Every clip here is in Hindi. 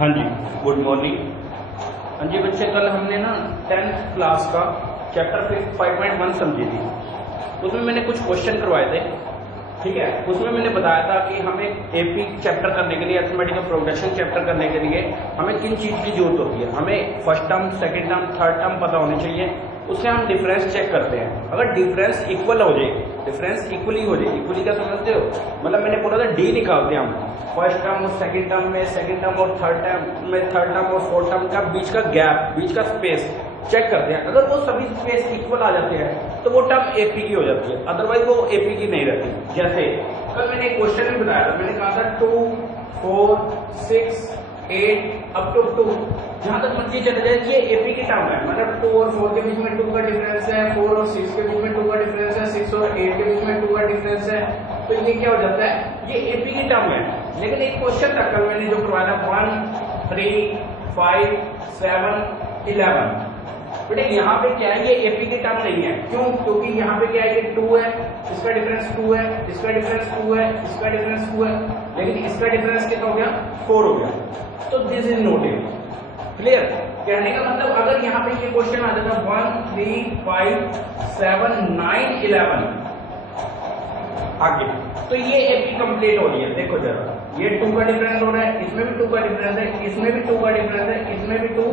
हाँ जी, गुड मॉर्निंग। हाँ जी बच्चे, कल हमने ना 10th क्लास का चैप्टर 5.1 समझी थी। उसमें मैंने कुछ क्वेश्चन करवाए थे, ठीक है। उसमें मैंने बताया था कि हमें एपी चैप्टर करने के लिए, अरिथमेटिक प्रोग्रेशन चैप्टर करने के लिए हमें किन चीज़ की जरूरत होती है। हमें first term, second term, third term पता होने चाहिए। उससे हम डिफरेंस चेक करते हैं। अगर डिफरेंस इक्वल हो जाए, डिफरेंस इक्वली हो जाए, इक्वली क्या समझते हो, मतलब मैंने बोला था डी निकालते हैं हम फर्स्ट टर्म और सेकेंड टर्म में, सेकेंड टर्म और थर्ड टर्म में, थर्ड टर्म और फोर्थ टर्म का बीच का गैप, बीच का स्पेस चेक करते हैं। अगर वो सभी स्पेस इक्वल आ जाते हैं तो वो टर्म एपी की हो जाती है, अदरवाइज वो एपी की नहीं रहती। जैसे कल मैंने एक क्वेश्चन भी बताया था, मैंने कहा था 2, 4, 6, 8 अप टू 2, जहां तक मर्जी चले जाए ये एपी की टर्म है। मतलब 2 और 4 के बीच में 2 का डिफरेंस है, 4 और 6 के बीच में 2 का डिफरेंस है, 6 और 8 के बीच में 2 का डिफरेंस है, तो ये क्या हो जाता है, ये एपी की टर्म है। लेकिन एक क्वेश्चन था कल मैंने जो करवाया 1, 3, 5, 7, 11, बेटे यहाँ पे क्या है, ये एपी की टर्म नहीं है। क्यों? क्योंकि यहाँ पे क्या है, ये 2 है, इसका डिफरेंस 2 है, इसका डिफरेंस 2 है, इसका डिफरेंस 2 है, लेकिन इसका डिफरेंस कितना हो गया, 4 हो गया। तो this is not AP. Clear? कहने का मतलब अगर यहाँ पे ये क्वेश्चन आ जाता 1, 3, 5, 7, 9, 11 आगे, तो ये एपी कंप्लीट हो रही है। देखो जरा, ये 2 का डिफरेंस हो रहा है, इसमें भी 2 का डिफरेंस है, इसमें भी 2 का डिफरेंस है, इसमें भी 2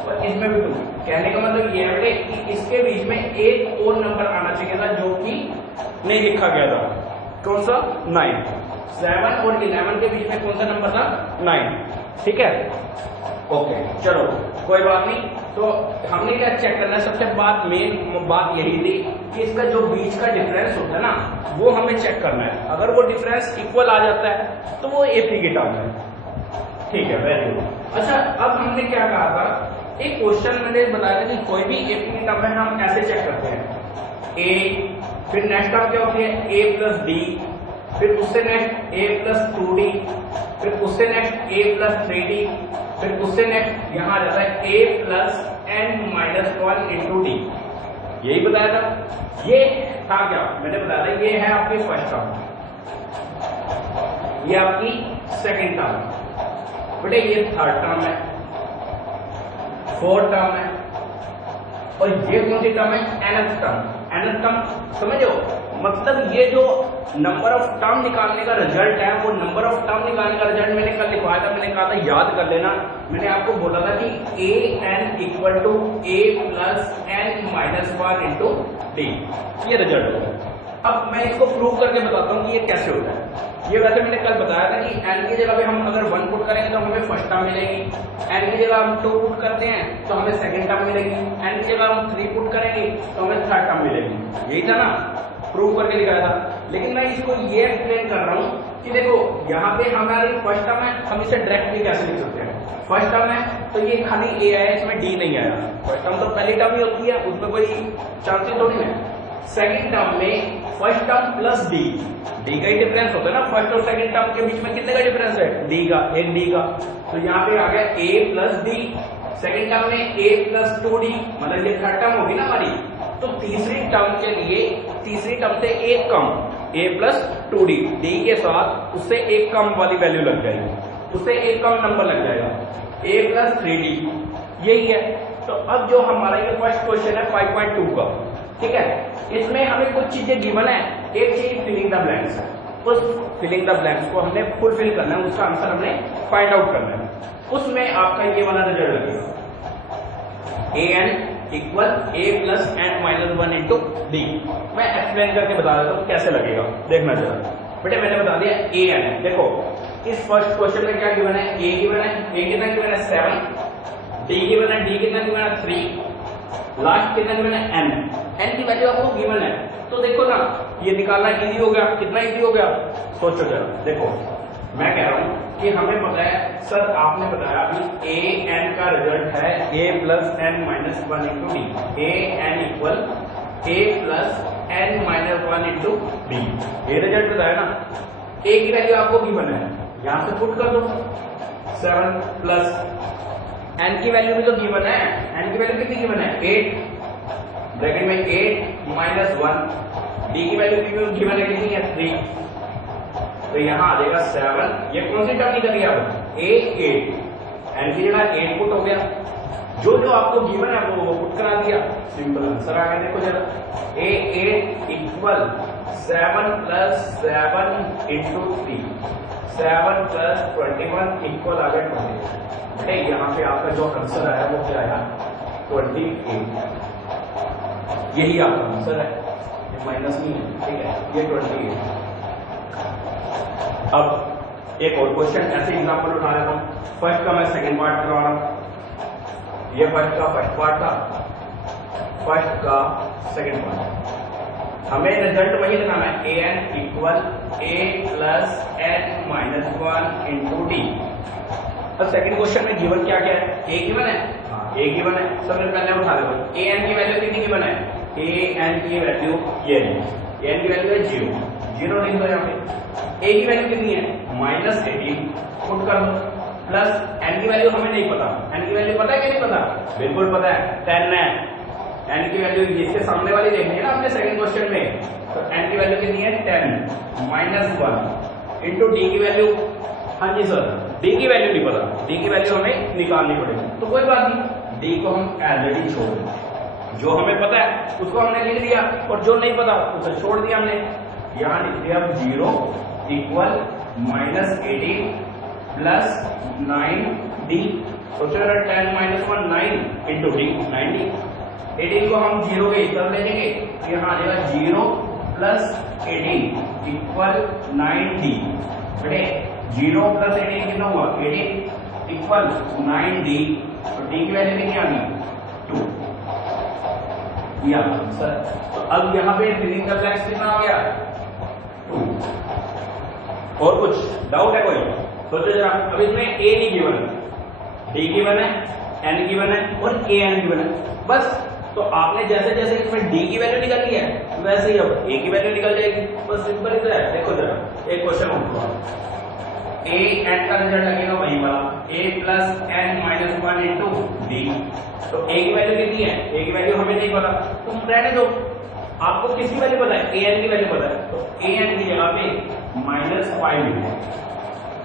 और इसमें भी 2। कहने का मतलब ये है कि इसके बीच में एक और नंबर आना चाहिए था जो कि नहीं लिखा गया था। कौन सा? 9। 7 और 11 के बीच में कौन सा नंबर था? 9। ठीक है, ओके, चलो कोई बात नहीं। तो हमने क्या चेक करना है, सबसे मेन बात यही थी कि इसका जो बीच का डिफरेंस होता है ना, वो हमें चेक करना है। अगर वो डिफरेंस इक्वल आ जाता है तो वो एपी की टर्म है। ठीक है, वेरी गुड। अच्छा, अब हमने क्या कहा था, एक क्वेश्चन मैंने बताया था कि कोई भी एपी की टर्म है हम ऐसे चेक करते हैं, ए, फिर नेक्स्ट टर्म क्या होती है, ए प्लस डी, फिर उससे नेक्स्ट ए प्लस 2d, फिर उससे नेक्स्ट ए प्लस 3d, फिर उससे नेक्स्ट यहां आ जाता है a plus n-1 into D. यही बताया था। ये था क्या, मैंने बताया था ये है आपकी फर्स्ट टर्म, ये आपकी सेकंड टर्म, बेटे ये थर्ड टर्म है, फोर्थ टर्म है, और ये कौन सी टर्म है, nth टर्म। nth टर्म समझो, मतलब ये जो नंबर ऑफ टर्म निकालने का रिजल्ट है, वो नंबर ऑफ टर्म निकालने का रिजल्ट मैंने कल लिखवाया था। मैंने कहा था याद कर लेना, मैंने आपको बोला था कि an equal to a plus n-1 into डी, ये रिजल्ट होता है। अब मैं इसको प्रूव करके बताता हूँ कि ये कैसे होता है। ये वैसे मैंने कल बताया था कि n की जगह पे हम अगर 1 पुट करेंगे तो हमें फर्स्ट टर्म मिलेगी, n की जगह हम 2 पुट करते हैं तो हमें सेकंड टर्म मिलेगी, n की जगह हम 3 पुट करेंगे तो हमें थर्ड टर्म मिलेगी। यही था ना, प्रूव करके दिखाया था। लेकिन मैं इसको ये एक्सप्लेन कर रहा हूँ कि देखो यहाँ पे हमारी फर्स्ट टर्म है, हम इसे डायरेक्टली कैसे लिख सकते हैं। फर्स्ट टर्म है तो ये खाली a आया, इसमें d नहीं आया। फर्स्ट टर्म तो पहली टर्म ही होती है, उसमें कोई चांसेस थोड़ी है। सेकंड टर्म में first term plus D, D का ही डिफरेंस होता है ना। फर्स्ट और सेकंड टर्म के बीच में कितने का डिफरेंस है, डी का, एक डी का। तो यहाँ पे आ गया a plus D. Second term में a प्लस 2d, मतलब ये थर्ड टर्म होगी ना हमारी। तो तीसरी टर्म के लिए, तीसरी टर्म से एक कम, a प्लस 2d, d के साथ उससे एक कम वाली वैल्यू लग जाएगी, उससे एक कम नंबर लग जाएगा, a प्लस 3d, यही है। तो अब जो हमारा ये फर्स्ट क्वेश्चन है 5.2 का, ठीक है, इसमें हमें कुछ चीजें गिवन है। एक चीज फिलिंग द ब्लैंक्स है, उस फिलिंग द ब्लैंक्स को हमने फुलफिल करना है, उसका आंसर हमने फाइंड आउट करना है। उसमें आपका ये वाला रिजल्ट लगेगा, an equal a plus n-1 into D. मैं एक्सप्लेन करके बता देता हूँ कैसे लगेगा, देखना जरा। बेटे मैंने बता दिया an है। देखो इस फर्स्ट क्वेश्चन में क्या गिवन है, a गिवन है, a कितना गिवन है 7, d गिवन है, d कितना गिवन है 3, लास्ट कितना गिवन है n की वैल्यू आपको गिवन है। तो देखो ना, ये निकालना इजी हो गया। कितना इजी हो गया, सोचो जरा। देखो मैं कह रहा हूँ कि हमें पता है, सर आपने बताया कि an का रिजल्ट है a plus n-1 into D, an equal a plus n-1 into डी, ये रिजल्ट बताया ना। a की वैल्यू आपको गिवन है, यहां से पुट कर दो 7 प्लस n की वैल्यू भी तो गिवन है, n की वैल्यू कितनी गिवन है 8, ब्रैकेट में 8 माइनस 1, d की वैल्यू गिवन है कितनी है 3, तो यहाँ आ जाएगा 7। ये कौन सी टर्म निकल गई अब, a8, n की जगह 8 पुट हो गया, जो जो आपको गिवन है वो पुट करा दिया, सिंपल आंसर आ गया। देखो जरा a8 equal 7 plus 7 into 3, 7 plus 21 equal आ गया 28। बेटे यहाँ पे आपका जो आंसर आया वो क्या आया 28, यही आपका आंसर है, ये माइनस नहीं है, ठीक है, ये 28। अब एक और क्वेश्चन ऐसे एग्जांपल उठा लेता हूँ। फर्स्ट का मैं सेकंड पार्ट करवा रहा हूँ, ये फर्स्ट का फर्स्ट पार्ट था, फर्स्ट का सेकंड पार्ट। हमें रिजल्ट वही लगाना है, an equal a plus n minus 1 into D. अब सेकंड क्वेश्चन में गिवन क्या क्या है, a गिवन है, a गिवन है, सबसे पहले उठा लो, an की वैल्यू कितनी गिवन है, an की वैल्यू ये है, an की वैल्यू है 0, 0 लिख दो यहाँ पे। a की वैल्यू कितनी है -18, पुट कर दो, प्लस n की वैल्यू हमें नहीं पता, n की वैल्यू पता है कि नहीं पता, बिल्कुल पता है 10 है, n की वैल्यू इसके सामने वाली देखनी है ना आपने सेकंड क्वेश्चन में, तो n की वैल्यू कितनी है 10 माइनस 1 इंटू डी की वैल्यू, हाँ जी सर डी की वैल्यू नहीं पता, डी की वैल्यू हमें निकालनी पड़ेगी, तो कोई बात नहीं, डी को हम ऑलरेडी छोड़ दें, जो हमें पता है उसको हमने लिख दिया और जो नहीं पता उसे छोड़ दिया हमने। यहाँ लिख दिया 0 इक्वल -18 प्लस 9d, सोचो जरा 10 माइनस 1 9 इंटू डी 90, 18 को हम 0 के इधर ले लेंगे, यहाँ आ जाएगा 0 प्लस 18 इक्वल 9d। बेटे 0 प्लस 18 कितना हुआ 18 इक्वल 9d, तो d की वैल्यू कितनी आ गई 2, ये आंसर। तो अब यहाँ पे फिलिंग द ब्लैंक्स कितना आ गया 2। और कुछ डाउट है कोई, सोचो जरा। अब इसमें a नहीं गिवन है, d गिवन है, n गिवन है और an गिवन है, बस। तो आपने जैसे जैसे इसमें d की वैल्यू निकाली है वैसे ही अब a की वैल्यू निकल जाएगी, बस सिंपल ही तो है। देखो जरा एक क्वेश्चन उठा, a n का रिजल्ट लगेगा वही वाला, a plus n minus 1 into D. तो a की वैल्यू कितनी है, a की वैल्यू हमें नहीं पता, तुम रहने दो, आपको किसकी वैल्यू पता है an की वैल्यू पता है, तो an की जगह पे -5 लिखो।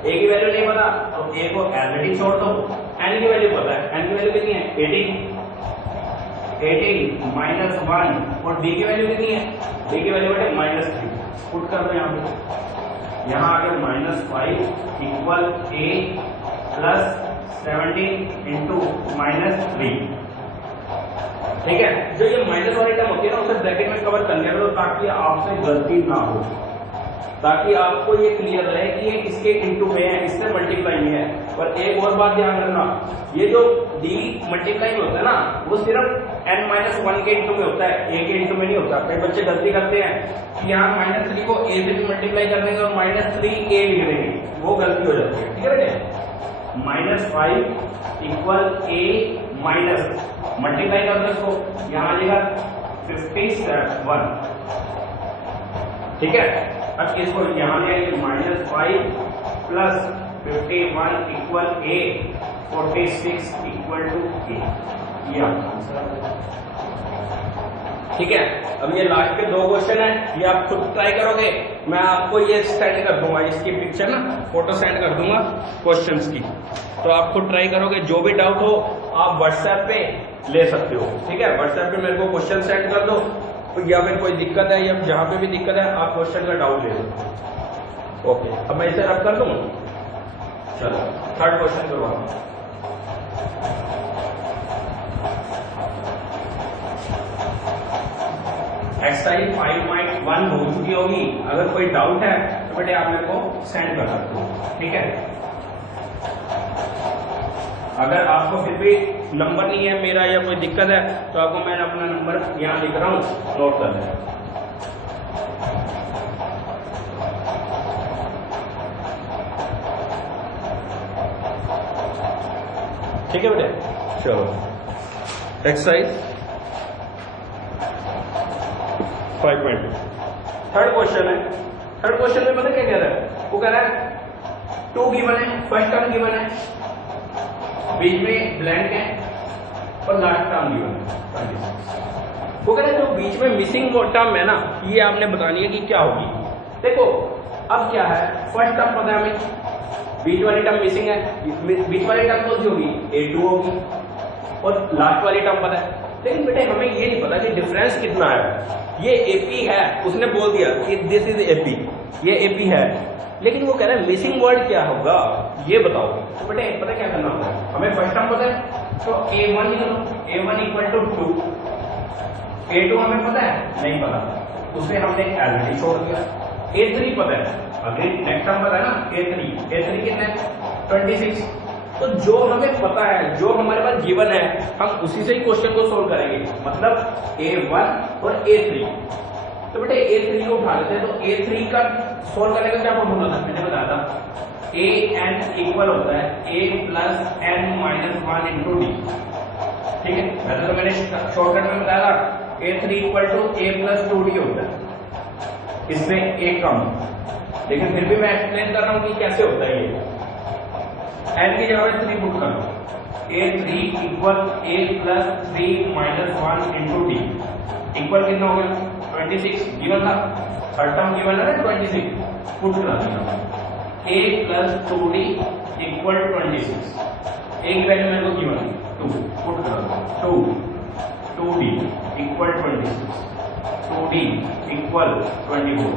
a की वैल्यू नहीं पता तो a को ऑलरेडी छोड़ दो, n की वैल्यू पता है, n की वैल्यू कितनी है 18 माइनस 1 और d की वैल्यू कितनी है, d की वैल्यू बेटे -3, पुट कर दो यहाँ पे, यहाँ आ गया -5 इक्वल a प्लस 17 इंटू -3, ठीक है। जो ये माइनस वाली टर्म होती है ना उसे ब्रैकेट में कवर कर लिया करो ताकि आपसे गलती ना हो, ताकि आपको ये क्लियर रहे कि ये किसके इनटू में है, इससे मल्टीप्लाई में है। और एक और बात ध्यान रखना, ये जो d मल्टीप्लाई में होता है ना वो सिर्फ n-1 के इनटू में होता है, a के इनटू में नहीं होता। कई बच्चे गलती करते हैं कि यहाँ -3 को a से भी मल्टीप्लाई कर देंगे और -3a लिख देंगे, वो गलती हो जाती है, ठीक है बेटे। -5 इक्वल a माइनस मल्टीप्लाई कर दो इसको, यहाँ आ जाएगा 57, ठीक है। अब इसको यहाँ ले आएंगे -5 plus 51 equal a, 46 equal to a, ये आपका आंसर, ठीक है। अब ये लास्ट के 2 क्वेश्चन है, ये आप खुद ट्राई करोगे, मैं आपको ये सेंड कर दूंगा, इसकी पिक्चर ना फोटो सेंड कर दूंगा क्वेश्चंस की, तो आप खुद ट्राई करोगे। जो भी डाउट हो आप व्हाट्सएप पे ले सकते हो, ठीक है। व्हाट्सएप पे मेरे को क्वेश्चन सेंड कर दो, या फिर कोई दिक्कत है या जहां पे भी दिक्कत है आप क्वेश्चन का डाउट ले लो। ओके, अब मैं इसे रब कर दूं, चलो थर्ड क्वेश्चन करवाओ। एक्सरसाइज 5.1 हो चुकी होगी, अगर कोई डाउट है तो बेटे आप मेरे को सेंड कर सकते हो, ठीक है। अगर आपको फिर भी नंबर नहीं है मेरा या कोई दिक्कत है तो आपको मैंने अपना नंबर यहाँ लिख रहा हूँ, नोट कर लें। ठीक है बेटे, चलो एक्सरसाइज 5.2 थर्ड क्वेश्चन है। थर्ड क्वेश्चन में पता क्या कह रहा है, वो कह रहा है 2 गिवन है, फर्स्ट टर्म गिवन है, बीच में ब्लैंक है और लास्ट टर्म गिवन है। वो कह रहा है जो बीच में मिसिंग टर्म है ना, ये आपने बतानी है कि क्या होगी। देखो अब क्या है, फर्स्ट टर्म पता है हमें बीच वाली टर्म मिसिंग है, बीच वाली टर्म कौन सी होगी, A2 होगी, और लास्ट वाली टर्म पता है। लेकिन बेटे हमें ये नहीं पता कि डिफरेंस कितना है। ये AP है, उसने बोल दिया कि दिस इज AP, ये AP है, लेकिन वो कह रहा है मिसिंग वर्ड क्या होगा ये बताओ। तो बेटे पता क्या करना होगा, हमें फर्स्ट टर्म पता है तो A1 लिख लो, A1 इक्वल टू 2, A2 हमें पता है नहीं पता, उसे हमने ऑलरेडी छोड़ दिया। A3 पता है, अगले नेक्स्ट टर्म पता है ना, A3 कितना है 26। तो जो हमें पता है, जो हमारे पास गिवन है, हम उसी से ही क्वेश्चन को सोल्व करेंगे, मतलब A1 और A3। तो बेटे A3 को उठा लेते हैं, तो A3 का सोल्व करने का क्या फॉर्मूला था, मैंने बताया था AN इक्वल होता है A plus N minus 1 into D. ठीक है, वैसे तो मैंने शॉर्टकट में बताया था A3 equal to A plus 2D होता है, इसमें A कम, लेकिन फिर भी मैं एक्सप्लेन कर रहा हूं कि कैसे होता है ये। N की जगह 3 पुट करो, A3 equal A plus 3 minus 1 into D equal कितना हो गया 26 गिवन था, थर्ड टर्म गिवन है ना 26, पुट करा दिया A plus 2D equal 26, A की वैल्यू मेरे को गिवन 2, पुट करा दो 2D इक्वल 26, 2D इक्वल 24,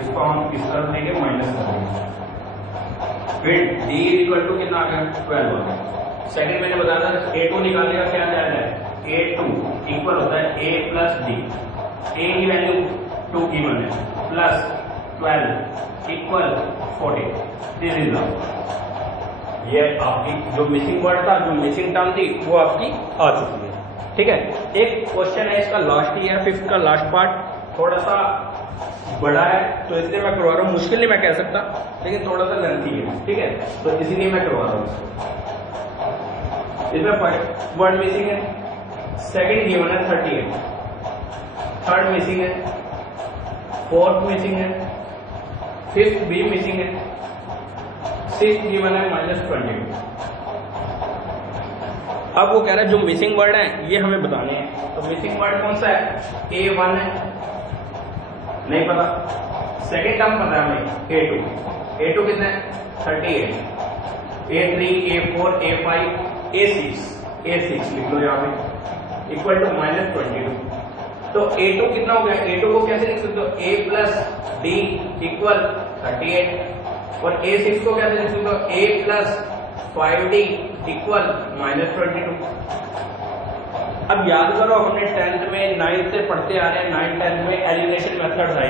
इसको हम इस तरफ लेके माइनस कर देंगे, फिर D इक्वल टू कितना आ गया 12 आ गया। सेकंड मैंने बताया था A2 निकालने का क्या जाएगा, A2 इक्वल होता है A प्लस D, A की वैल्यू 2 गिवन है, plus 12 equal 40, this is law. ये आपकी जो मिसिंग वर्ड था, जो मिसिंग टर्म थी, वो आपकी आ चुकी है। ठीक है, एक क्वेश्चन है इसका लास्ट ही है, 5th का लास्ट पार्ट, थोड़ा सा बड़ा है तो इसलिए मैं करवा रहा हूँ, मुश्किल नहीं मैं कह सकता, लेकिन थोड़ा सा लेंथी है। ठीक है, तो इसीलिए मैं करवा रहा हूँ इसको। इसमें फर्स्ट वर्ड मिसिंग है, सेकंड गिवन है 38, थर्ड मिसिंग है, फोर्थ मिसिंग है, फिफ्थ भी मिसिंग है, सिक्स्थ गिवन है -22। अब वो कह रहा है जो मिसिंग वर्ड है ये हमें बताने हैं, तो मिसिंग वर्ड कौन सा है, A1 है, नहीं पता, सेकेंड टर्म पता है हमें A2 कितना है 38, A3 A4 A5 A6 लिख लो यहाँ पे इक्वल टू -22। तो A2 कितना हो गया, A2 को कैसे लिख सकते हो, A प्लस D इक्वल 38, और A6 को कैसे लिख सकते हो, A प्लस 5D इक्वल -22। अब याद करो हमने 10th में 9th से पढ़ते आ रहे हैं, 9th 10th में एलिमिनेशन मेथड है,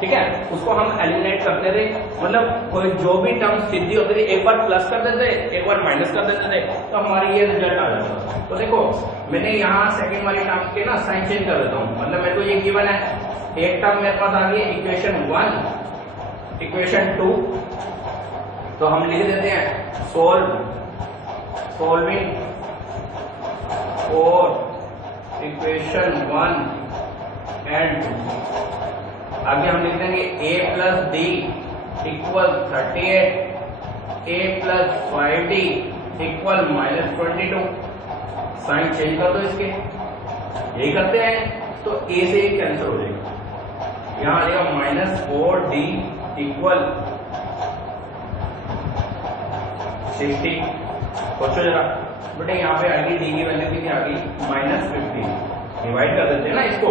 ठीक है, उसको हम एलिमिनेट करते थे, मतलब कोई जो भी टर्म सीधी होती थी एक बार प्लस कर देते, एक बार माइनस कर देते थे, तो हमारी ये रिजल्ट आ जाता। तो देखो मैंने यहाँ सेकंड वाली टर्म के ना साइन चेंज कर देता हूँ, मतलब मेरे को ये गिवन है, एक टर्म मेरे पास आ गई इक्वेशन 1, इक्वेशन 2, तो हम लिख देते हैं सॉल्विंग और इक्वेशन 1 एंड 2। आगे हम लिख देंगे A plus D equal 38, A plus 5D equal -22। Sign change कर दो इसके, यही करते हैं, तो A से ये कैंसिल हो जाएगा, यहाँ आ जाएगा -4D इक्वल 60। सोचो जरा बेटे, यहाँ पे आएगी D की वैल्यू कितनी आ गई -50, डिवाइड कर देते हैं ना इसको,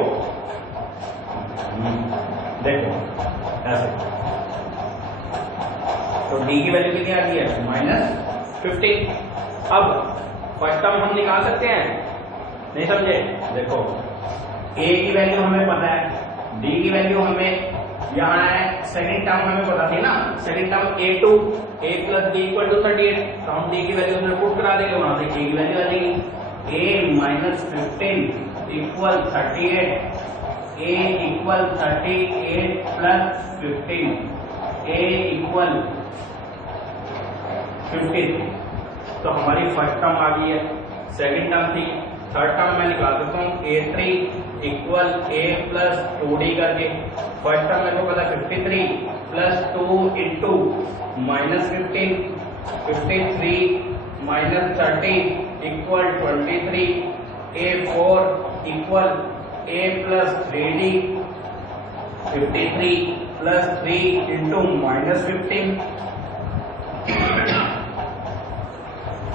देखो ऐसे, तो D की वैल्यू कितनी आ गई है -50। अब फर्स्ट टर्म हम निकाल सकते हैं, नहीं समझे, देखो A की वैल्यू हमें पता है, D की वैल्यू हमें यहाँ है, सेकंड टर्म हमें पता थी ना, second term A2 A plus D equal to 38, तो हम D की वैल्यू उसमें पुट करा देंगे, वहां से A की वैल्यू आ जाएगी A -15 equal 38, A equal 38 plus 15, A equal 50। तो हमारी फर्स्ट टर्म आ गई है, सेकंड टर्म थी, थर्ड टर्म मैं निकाल देता हूँ A3 equal A plus 2D करके, फर्स्ट टर्म मेरे को पता 53 plus 2 into -15, 53 -30 equal 23, A4 equal A plus 3D, 53 plus 3 into -15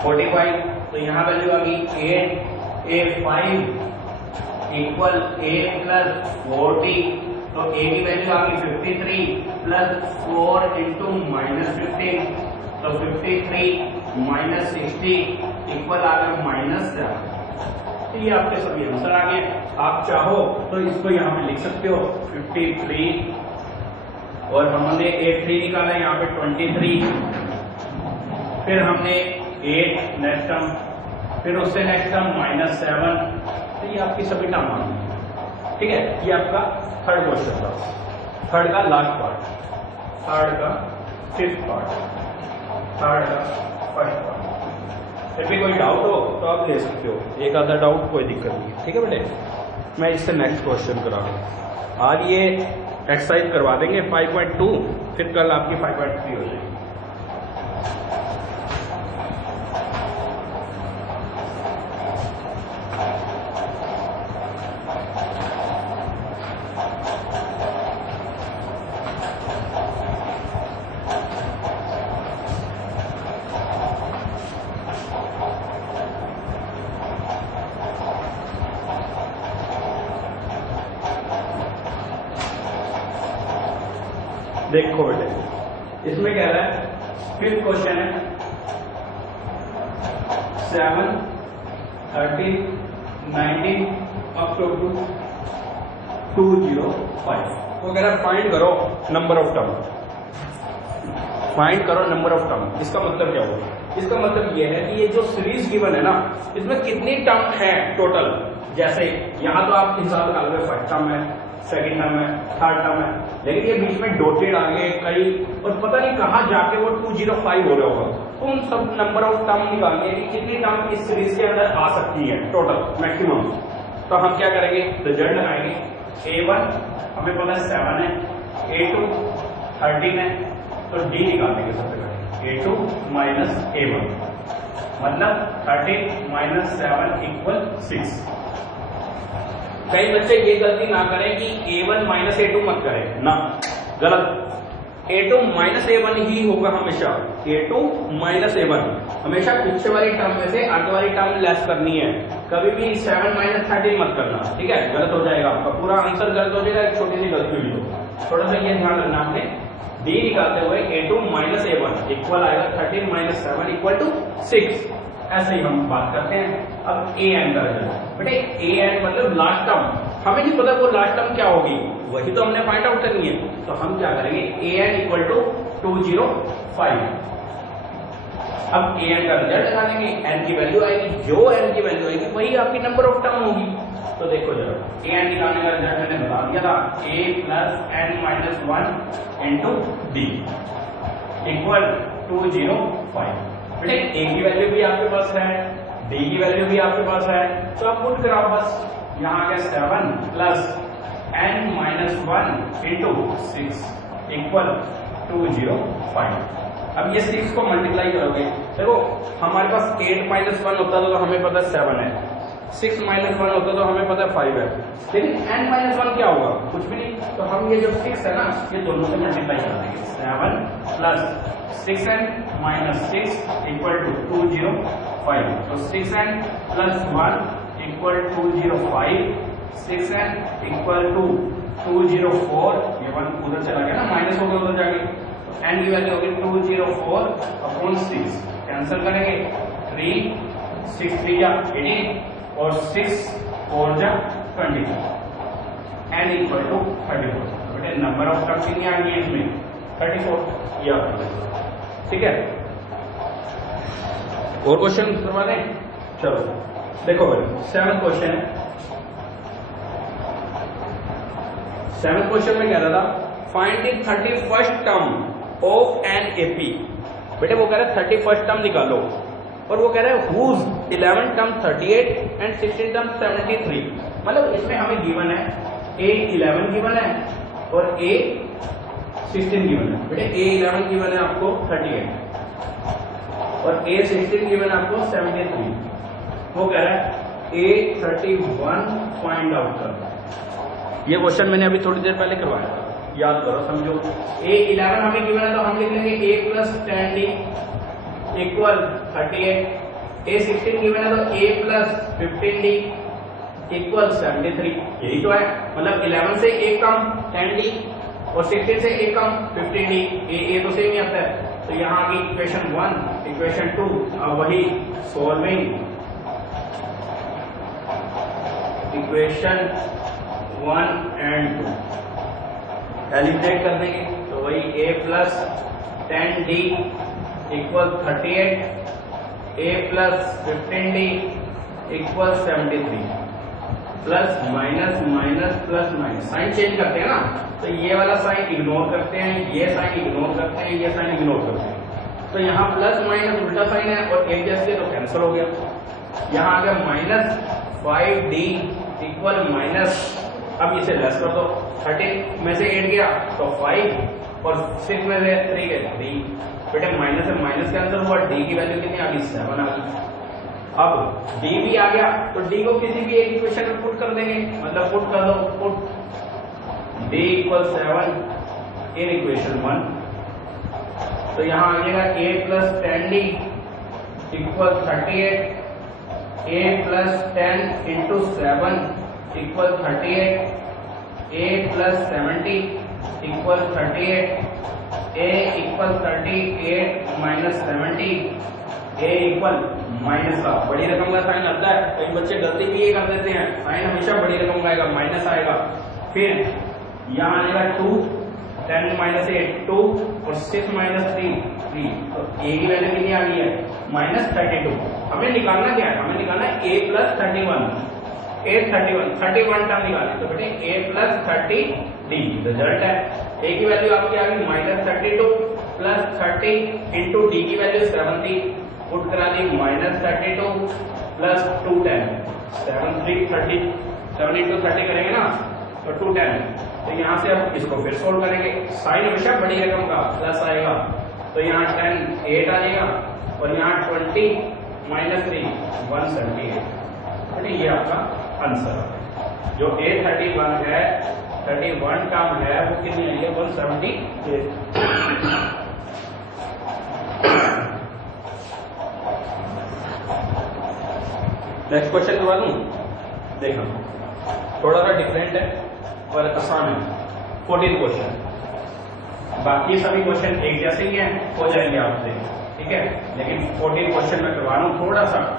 45, तो यहाँ वैल्यू आ गई 8a5 इक्वल a प्लस 40, तो a की वैल्यू आ गई 53 प्लस 4 इंटू -15, तो 53 माइनस 60 इक्वल आ गया -7। तो ये आपके सभी आंसर आ गए। आप चाहो तो इसको यहाँ पे लिख सकते हो 53 और हमने 83 निकाला यहाँ पे 23, फिर हमने 8 नेक्स्ट टर्म, फिर उससे नेक्स्ट टर्म -7। तो ये आपकी सभी टर्म आ गई। ठीक है, ये आपका थर्ड क्वेश्चन था, थर्ड का लास्ट पार्ट, थर्ड का फिफ्थ पार्ट, थर्ड का फर्स्ट पार्ट। फिर भी कोई डाउट हो तो आप ले सकते हो, एक आधा डाउट कोई दिक्कत नहीं। ठीक है बेटे, मैं इससे नेक्स्ट क्वेश्चन करा रहा हूँ। आज ये एक्सरसाइज करवा देंगे 5.2, फिर कल आपकी 5.3 हो जाएगी। देखो बेटे, इसमें कह रहा है फिफ्थ क्वेश्चन है 7, 13, 19 अप टू 205। वो कह रहा है फाइंड करो नंबर ऑफ टर्म, फाइंड करो नंबर ऑफ टर्म। इसका मतलब क्या होगा? इसका मतलब ये है कि ये जो सीरीज गिवन है ना, इसमें कितनी टर्म है टोटल। जैसे यहाँ तो आप हिसाब निकालोगे, फर्स्ट टर्म है, सेकेंड टर्म है, थर्ड टर्म है, लेकिन ये बीच में डॉटेड आ गए कई, और पता नहीं कहाँ जाके वो 205 हो रहा होगा। तो उन सब नंबर ऑफ टर्म निकालने की कितनी टर्म इस सीरीज के अंदर आ सकती है टोटल मैक्सिमम। तो हम क्या करेंगे, रिजल्ट लगाएंगे। A1 हमें पता है 7 है, A2 13 है, तो D निकाल देंगे सबसे पहले। A2 माइनस A1 मतलब 13 माइनस 7 इक्वल 6। कई बच्चे ये गलती ना करें कि A1 माइनस A2 मत करें ना, गलत। A2 माइनस A1 ही होगा हमेशा, A2 माइनस A1 हमेशा पीछे वाली टर्म में से आगे वाली टर्म लेस करनी है। कभी भी 7 माइनस 13 मत करना, ठीक है, गलत हो जाएगा आपका पूरा आंसर, गलत हो जाएगा। एक छोटी सी गलती हुई हो, थोड़ा सा ये ध्यान रखना आपने। D निकालते हुए A2 माइनस A1 इक्वल आएगा 13 माइनस 7 इक्वल टू 6। ऐसे ही हम बात करते हैं। अब AN का रिजल्ट, बेटे AN मतलब लास्ट टर्म, हमें नहीं पता वो लास्ट टर्म क्या होगी, वही तो हमने फाइंड आउट करनी है। तो हम क्या करेंगे, AN इक्वल टू 205। अब AN का रिजल्ट लगा देंगे, N की वैल्यू आएगी, जो N की वैल्यू आएगी वही आपकी नंबर ऑफ टर्म होगी। तो देखो जरा, AN निकालने का रिजल्ट मैंने बता दिया था, A plus N minus 1 into D equal 205। बेटे A की वैल्यू भी आपके पास है, D की वैल्यू भी आपके पास है, तो आप पुट कराओ बस। यहाँ आ गया 7 plus N minus 1 into 6 equal 205। अब ये 6 को मल्टीप्लाई करोगे, देखो हमारे पास 8 माइनस 1 होता तो हमें पता 7 है, 6 माइनस 1 होता तो हमें पता 5 है, लेकिन N माइनस 1 क्या होगा, कुछ भी नहीं। तो हम ये जो 6 है ना, ये दोनों से मल्टीप्लाई कर देंगे। 7 plus 6N minus 6 equal to 205। तो 6N plus 1 equal 205, 6N equal to 204। ये 1 उधर चला गया ना, माइनस हो गया उधर जाके। N की वैल्यू होगी 204 अपॉन 6। कैंसिल करेंगे, 3 6 3 जा 18 और 6 4 जा 20। N equal to 34। बेटे नंबर ऑफ टर्म्स कितनी आ गई है इसमें, 34। ये आपको ठीक है। और क्वेश्चन करवा दें, चलो देखो भाई 7th क्वेश्चन है। 7th क्वेश्चन में कह रहा था find the 31st term of an AP. बेटे वो कह रहा है 31st टर्म निकालो, और वो कह रहा है हुज 11 टर्म 38 एंड 16 टर्म 73। मतलब इसमें हमें गिवन है A11 गिवन है और A16 गिवन है। बेटे A11 गिवन है आपको 38 और A16 गिवन है आपको 73। वो कह रहा है A31 फाइंड आउट कर। ये क्वेश्चन मैंने अभी थोड़ी देर पहले करवाया था, याद करो समझो। A11 हमें गिवन है तो हम लिख लेंगे A plus 10D equal 38 A16 given है तो A प्लस 15D इक्वल 73, यही तो है। मतलब 11 से एक कम 10D और 16 से एक कम 15D, ये तो सेम ही आता है। तो यहाँ की इक्वेशन 1 इक्वेशन 2 वही सॉल्विंग इक्वेशन 1 एंड 2 एलिमिनेट कर देंगे तो वही A plus 10D equal 38, A plus 15D equal 73, plus minus minus plus minus, sign change करते हैं ना, तो ये वाला साइन इग्नोर करते हैं, ये साइन इग्नोर करते हैं, ये साइन इग्नोर करते हैं। तो यहाँ प्लस माइनस उल्टा साइन है और एक जैसे तो कैंसिल हो गया। यहाँ आ गया माइनस 5D इक्वल माइनस, अब इसे लेस कर दो, 13 में से 8 गया तो 5 और 6 में से 3 गया 3। बेटे माइनस से माइनस कैंसिल हुआ, डी की वैल्यू कितनी आ गई 7 आ गई। अब डी भी आ गया तो डी को किसी भी एक इक्वेशन में पुट कर देंगे, मतलब पुट कर दो, put D equal 7 in equation 1। तो यहाँ आ जाएगा a plus 10D equal 38, a plus 10 into 7 equal 38, a plus 70 equal 38, a equal 38 minus 70, a equal minus का बड़ी रकम का साइन आता है, कई बच्चे गलती भी ये कर देते हैं, साइन हमेशा बड़ी रकम का आएगा, माइनस आएगा। फिर यहाँ आएगा 2, 10 माइनस 8 2 और 6 माइनस 3 3, तो a की वैल्यू कितनी आ गई है माइनस 32। हमें निकालना क्या है, हमें निकालना है a प्लस 31, a 31 टर्म निकालनी, तो बेटे a प्लस 30D रिजल्ट है। a की वैल्यू आपकी आ गई माइनस 32 प्लस 30 इंटू डी की वैल्यू 70, पुट करा दी माइनस 32 प्लस 210, 7 3 30, 7 इंटू 30 करेंगे ना तो 210। तो यहाँ से अब इसको फिर सोल्व करेंगे, साइन हमेशा बड़ी रकम का प्लस आएगा, तो यहाँ 10 8 आ जाएगा और यहाँ 20 माइनस 3 178। ये आपका आंसर है। जो A31 है 31 टर्म है वो कितनी आई है 178। नेक्स्ट क्वेश्चन करवा दूं, देखना थोड़ा सा डिफरेंट है और आसान है। 14 क्वेश्चन, बाकी सभी क्वेश्चन एक जैसे ही हैं, हो जाएंगे आपसे, ठीक है, लेकिन 14 क्वेश्चन मैं करवा रहा हूं,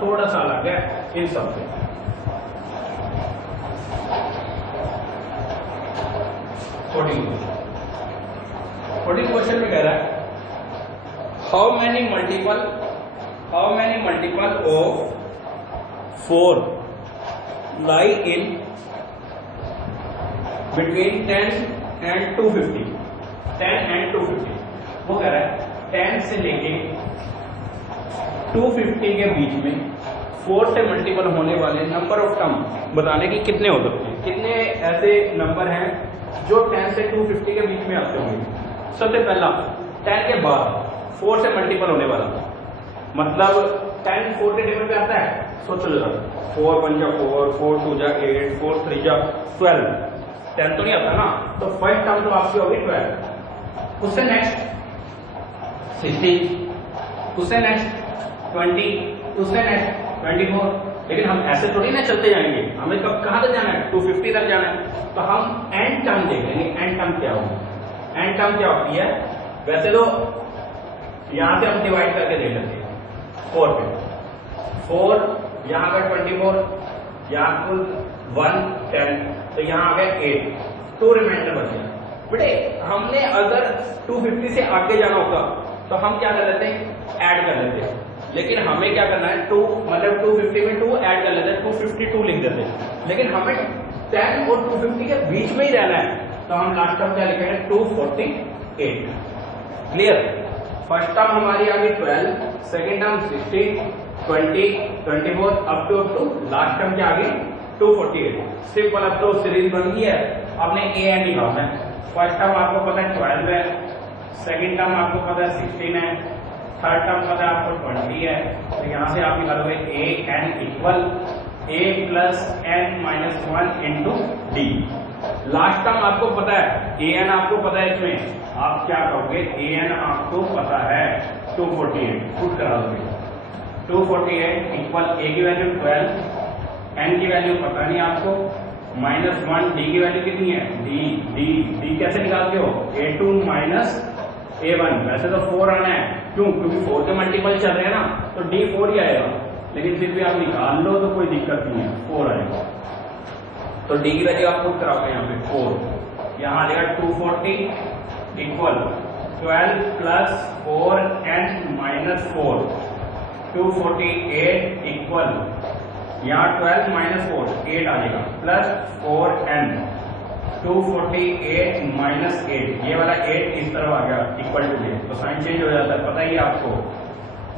थोड़ा सा अलग है इन सब से। 14 क्वेश्चन में कह रहा है how many multiple of 4 lie in between 10 and 250, 10 and 250। वो कह रहा है 10 से लेके 250 के बीच में 4 से मल्टीपल होने वाले नंबर ऑफ टर्म बताने की कितने हो सकते हैं, कितने ऐसे नंबर हैं जो 10 से 250 के बीच में आते होंगे। सबसे पहला 10 के बाद 4 से मल्टीपल होने वाला, मतलब 10 4 के टेबल पे आता है, सोचो जरा, 4 1 जा 4, 4 2 जा 8, 4 3 जा 12, 10 तो नहीं आता ना, तो फर्स्ट टर्म तो आपकी होगी 12, उससे नेक्स्ट 16, उससे नेक्स्ट 20, उससे नेक्स्ट 24। लेकिन हम ऐसे थोड़ी ना चलते जाएंगे, हमें कब कहाँ तक जाना है 250 तक जाना है, तो हम एंड टर्म देख लेंगे, एंड टर्म क्या होगी। एंड टर्म क्या होती है, वैसे तो यहां से हम डिवाइड करके देख लेते हैं 4 पे, 4 यहाँ पर 24, यहाँ कुल 1 10, तो यहाँ आ गया 8, 2 रिमाइंडर बच गया। बेटे हमने अगर 250 से आगे जाना होता तो हम क्या कर लेते हैं, ऐड कर लेते हैं, लेकिन हमें क्या करना है 2 मतलब 250 में 2 ऐड कर लेते हैं, 252 लिख देते हैं, लेकिन हमें 10 और 250 के बीच में ही रहना है, तो हम लास्ट टर्म क्या लिखेंगे 248। क्लियर, फर्स्ट टर्म हमारी आ गई 12, second term 16 20 24 up to last term क्या आ गई 248। सिंपल, अब तो सीरीज बन गई है, आपने ए एन निकालना है। फर्स्ट टर्म आपको पता है 12 है, सेकेंड टर्म आपको पता है 16 है, थर्ड टर्म पता है आपको 20 है, तो यहाँ से आप निकालोगे A N equal A plus N minus 1 into D. Last term आपको पता है, ए एन आपको पता है, इसमें आप क्या कहोगे, ए एन आपको पता है 248, पुट करा दोगे 248 इक्वल ए की वैल्यू 12, एन की वैल्यू पता नहीं आपको, -1, डी की वैल्यू कितनी है, डी कैसे निकालते हो, A2 माइनस A1, वैसे तो 4 आना है, क्यों, क्योंकि 4 के मल्टीपल चल रहे हैं ना, तो डी 4 ही आएगा, लेकिन फिर भी आप निकाल लो तो कोई दिक्कत नहीं है, 4 आएगा। तो डी की वैल्यू आप पुट कराओगे यहाँ पे 4, यहाँ आ जाएगा 240 equal 12 plus 4n minus 4, 248 equal यहाँ 12 माइनस 4 8 आ जाएगा प्लस 4n, 248 माइनस 8, ये वाला 8 इस तरफ आ गया इक्वल टू ये, तो साइन चेंज हो जाता है, पता ही आपको।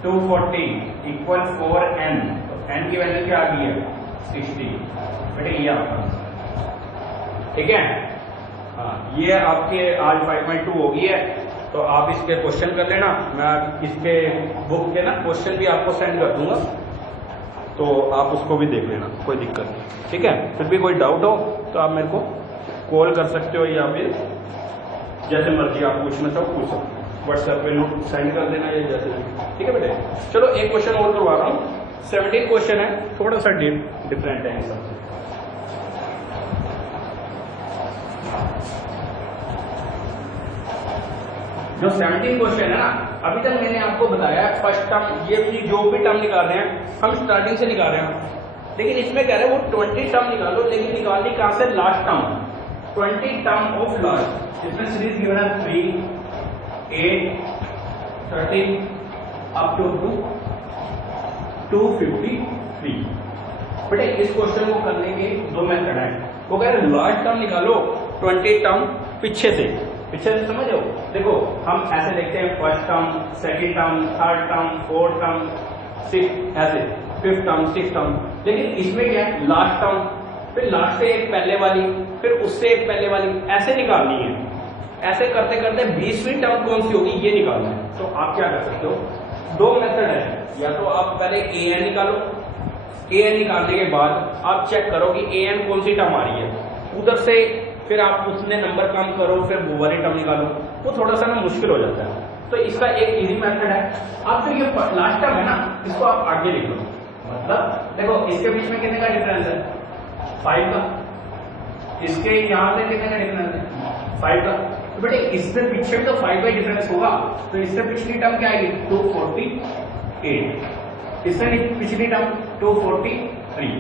240 इक्वल 4n, तो n की वैल्यू क्या आ गई है 60, बेटे ये आपका, ठीक है। हाँ, ये आपके आज 5.2 हो गई है, तो आप इसके क्वेश्चन कर लेना, मैं इसके बुक के ना क्वेश्चन भी आपको सेंड कर दूंगा, तो आप उसको भी देख लेना, कोई दिक्कत नहीं, ठीक है। फिर भी कोई डाउट हो तो आप मेरे को कॉल कर सकते हो या फिर जैसे मर्जी आप पूछना चाहो पूछ सकते हो, व्हाट्सएप पे नोट सेंड कर देना या जैसे, ठीक है बेटे। चलो एक क्वेश्चन और करवा रहा हूँ, 17 क्वेश्चन है, थोड़ा सा डिफरेंट है इन सबसे। जो 17 क्वेश्चन है ना, अभी तक मैंने आपको बताया फर्स्ट टर्म, ये भी जो भी टर्म निकाल रहे हैं हम स्टार्टिंग से निकाल रहे हैं, लेकिन इसमें कह रहे हैं वो 20 टर्म निकालो, लेकिन निकालनी कहां से, last term, 20 term of last, इसमें सीरीज गिवन है 3, 8, 13 अप टू 253। बेटे इस क्वेश्चन को करने के दो मेथड है, वो कह रहे हैं लास्ट टर्म निकालो 20 टर्म पीछे से समझ लो, देखो हम ऐसे देखते हैं first term, second term, third term, fourth term, six, ऐसे फिफ्थ टर्म, सिक्स टर्म, लेकिन इसमें क्या है लास्ट टर्म, फिर लास्ट से एक पहले वाली, फिर उससे एक पहले वाली, ऐसे निकालनी है। ऐसे करते करते 20वीं टर्म कौन सी होगी ये निकालना है। तो आप क्या कर सकते हो, दो मेथड है, या तो आप पहले an निकालो, an निकालने के बाद आप चेक करो कि an कौन सी टर्म आ रही है, उधर से फिर आप उसने नंबर कम करो, फिर वो वाली टर्म निकालो, वो थोड़ा सा ना मुश्किल हो जाता है। तो इसका एक इजी मेथड है, आप जो ये लास्ट टर्म है ना, इसको आप आगे लिख लो, मतलब देखो इसके बीच में कितने का डिफरेंस है, 5 का, इसके यहाँ से कितने का डिफरेंस है, 5 का, तो बेटे इससे पीछे भी तो 5 का डिफरेंस होगा, तो इससे पिछली टर्म क्या आएगी 248, इससे पिछली टर्म 243,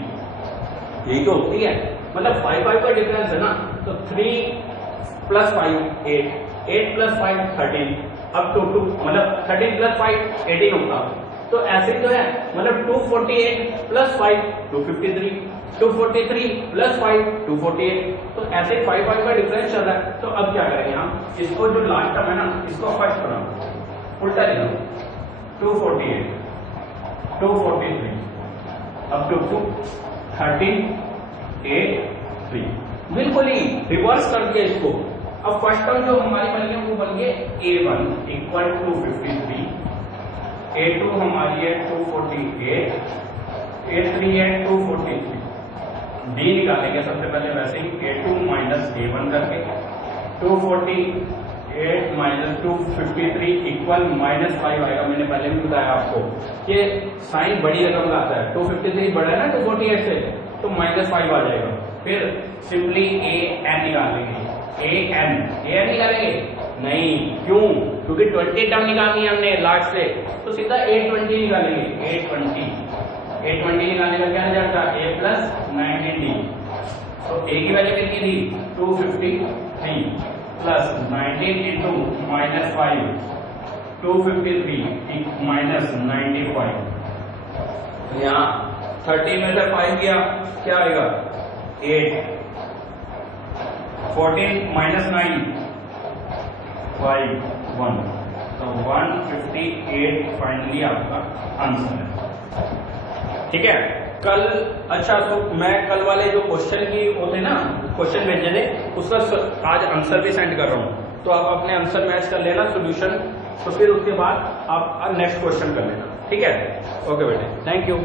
यही तो होती है, मतलब 5 का डिफरेंस है ना, तो 3 प्लस 5 8, 8 प्लस 5 13, अब टू मतलब 13 प्लस 5 18 होगा, तो ऐसे ही तो है, मतलब 248 प्लस 5 253, 243 प्लस 5 248, तो ऐसे 5 का डिफरेंस चल रहा है। तो अब क्या करेंगे हम, इसको जो लास्ट टर्म है ना, इसको फर्स्ट बनाओ, उल्टा लिखो, 248 243 अब टू 13 8 3, बिल्कुल ही रिवर्स कर दिया इसको। अब फर्स्ट टर्म जो हमारी बन गई वो बन गई A1 इक्वल टू 53, A2 हमारी है 248, A3 है 243, D निकालेंगे सबसे पहले वैसे ही, A2 माइनस A1 करके 248 माइनस 253 इक्वल -5 आएगा। मैंने पहले भी बताया आपको कि साइन बड़ी रकम का आता है, 253 बड़ा है ना 248 से, तो -5 आ जाएगा। फिर सिंपली an निकालेंगे, an निकालेंगे नहीं, क्यों, क्योंकि 20 टर्म निकालनी है हमने लास्ट से, तो सीधा 820 निकालेंगे, 820 निकालने का क्या रिजल्ट था, a प्लस 19d, तो a की वैल्यू कितनी थी 253 प्लस 19 इंटू -5 253 माइनस 95, यहाँ 30 में से 5 गया क्या आएगा 8, 14 माइनस 9 5 1, तो 158 फाइनली आपका आंसर है, ठीक है। कल अच्छा, तो मैं कल वाले जो क्वेश्चन की होते ना क्वेश्चन भेजे थे, उसका आज आंसर भी सेंड कर रहा हूँ, तो आप अपने आंसर मैच कर लेना सॉल्यूशन, तो फिर उसके बाद आप नेक्स्ट क्वेश्चन कर लेना, ठीक है। ओके बेटे, थैंक यू।